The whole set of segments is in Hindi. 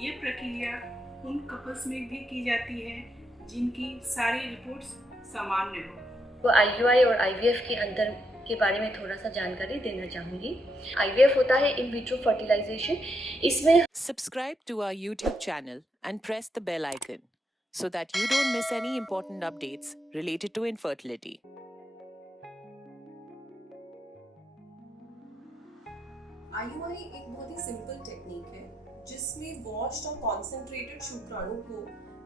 ये प्रक्रिया उन कपल्स में भी की जाती है जिनकी सारी रिपोर्ट्स सामान्य हो। तो IUI और IVF के अंतर के बारे में थोड़ा सा जानकारी देना चाहूँगी। IVF होता है इन विट्रो फर्टिलाइजेशन। इसमें Subscribe to our YouTube channel and press the bell icon so that you don't miss any important updates related to infertility. IUI एक बहुत ही सिंपल टेक्निक है जिसमें वॉश्ड और कॉन्सेंट्रेटेड शुक्राणु को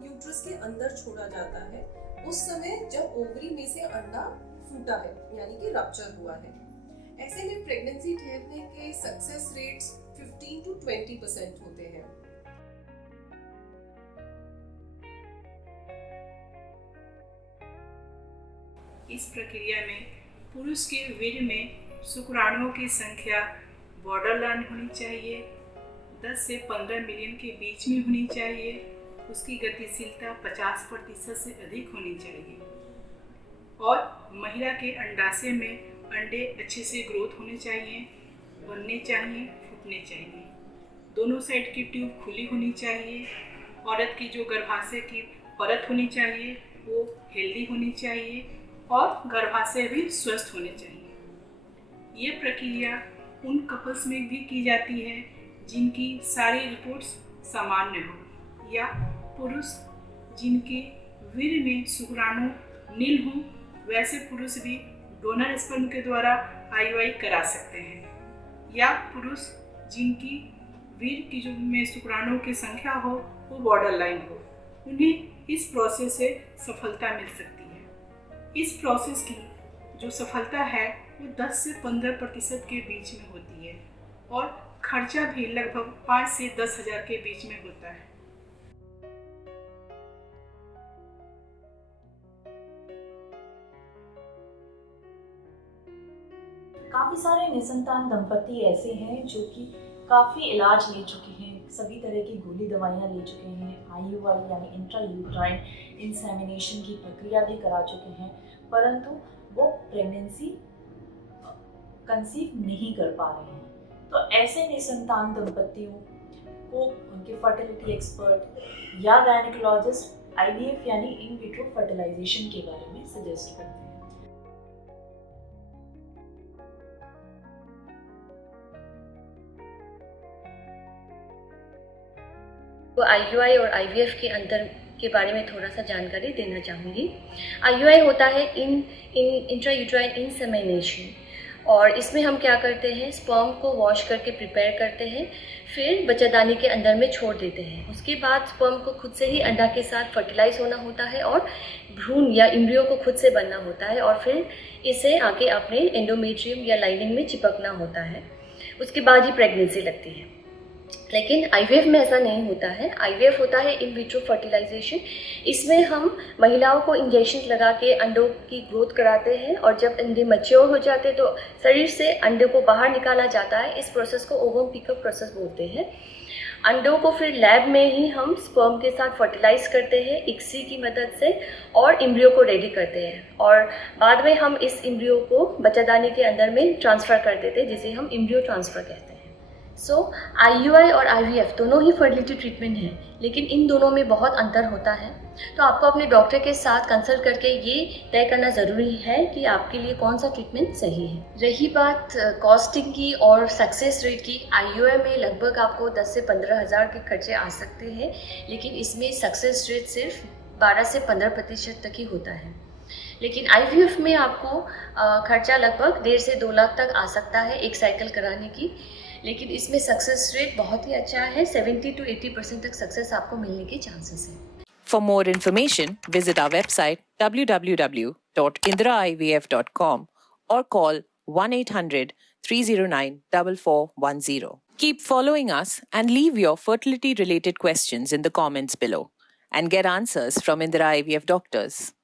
यूट्रस के अंदर छोड़ा जाता है उस समय जब ओवरी में से अंडा फूटा है यानी कि रप्चर हुआ है। ऐसे में प्रेगनेंसी ठहरने के सक्सेस रेट्स 15 to 20% होते हैं। इस प्रक्रिया में पुरुष के वीर्य में शुक्राणुओं की संख्या बॉर्डर लाइन होनी चाहिए, 10 से 15 मिलियन के बीच में होनी चाहिए, उसकी गतिशीलता 50% से अधिक होनी चाहिए और महिला के अंडाशय में अंडे अच्छे से ग्रोथ होने चाहिए, बनने चाहिए, फूटने चाहिए। दोनों साइड की ट्यूब खुली होनी चाहिए। औरत की जो गर्भाशय की परत होनी चाहिए वो हेल्दी होनी चाहिए और गर्भाशय भी स्वस्थ होने चाहिए। ये प्रक्रिया उन कपल्स में भी की जाती है जिनकी सारी रिपोर्ट्स सामान्य हो या पुरुष जिनके वीर्य में शुक्राणु नील हों। वैसे पुरुष भी डोनर स्पर्म के द्वारा IUI करा सकते हैं या पुरुष जिनकी वीर्य की जो में शुक्राणुओं की संख्या हो वो बॉर्डर लाइन हो, उन्हें इस प्रोसेस से सफलता मिल सकती है। इस प्रोसेस की जो सफलता है वो 10 से 15% के बीच में होती है और खर्चा भी लगभग 5 से 10 हज़ार के बीच में होता है। काफ़ी सारे निसंतान दंपति ऐसे हैं जो कि काफ़ी इलाज ले चुके हैं, सभी तरह की गोली दवाइयाँ ले चुके हैं, IUI यानी इंट्रायूट्राइन इंसेमिनेशन की प्रक्रिया भी करा चुके हैं, परंतु वो प्रेगनेंसी कंसीव नहीं कर पा रहे हैं। तो ऐसे निसंतान दंपतियों को उनके फर्टिलिटी एक्सपर्ट या गायनेकोलॉजिस्ट IVF यानी इन विट्रो फर्टिलाइजेशन के बारे में सजेस्ट करते हैं। तो IUI और IVF के अंतर के बारे में थोड़ा सा जानकारी देना चाहूँगी। IUI होता है इंट्रायूट्राइन इंसेमिनेशन और इसमें हम क्या करते हैं, स्पर्म को वॉश करके प्रिपेयर करते हैं, फिर बच्चादानी के अंदर में छोड़ देते हैं। उसके बाद स्पर्म को खुद से ही अंडा के साथ फर्टिलाइज होना होता है और भ्रूण या एम्ब्रियो को खुद से बनना होता है और फिर इसे आके अपने एंडोमेट्रियम या लाइनिंग में चिपकना होता है। उसके बाद ही प्रेगनेंसी लगती है। लेकिन IVF में ऐसा नहीं होता है। IVF होता है इन विट्रो फर्टिलाइजेशन। इसमें हम महिलाओं को इंजेक्शन लगा के अंडों की ग्रोथ कराते हैं और जब अंडे मैच्योर हो जाते हैं तो शरीर से अंडे को बाहर निकाला जाता है। इस प्रोसेस को ओवम पिकअप प्रोसेस बोलते हैं। अंडों को फिर लैब में ही हम स्पर्म के साथ फर्टिलाइज करते हैं ICSI की मदद से और एम्ब्रियो को रेडी करते हैं और बाद में हम इस एम्ब्रियो को बच्चादानी के अंदर में ट्रांसफ़र कर देते हैं, जिसे हम एम्ब्रियो ट्रांसफ़र कहते हैं। IUI और IVF दोनों ही फर्टिलिटी ट्रीटमेंट हैं, लेकिन इन दोनों में बहुत अंतर होता है। तो आपको अपने डॉक्टर के साथ कंसल्ट करके ये तय करना ज़रूरी है कि आपके लिए कौन सा ट्रीटमेंट सही है। रही बात कॉस्टिंग की और सक्सेस रेट की, IUI में लगभग आपको 10 से 15 हज़ार के खर्चे आ सकते हैं, लेकिन इसमें सक्सेस रेट सिर्फ 12 से 15% तक ही होता है। लेकिन IVF में आपको खर्चा लगभग 1.5 से 2 लाख तक आ सकता है एक साइकिल कराने की, लेकिन इसमें सक्सेस रेट बहुत ही अच्छा है। 70 to 80% तक सक्सेस आपको मिलने के चांसेस हैं। For more information, visit our website www.indraivf.com or call 1-800-309-4410. Keep following us and leave your fertility-related questions in the comments below and get answers from Indira IVF doctors.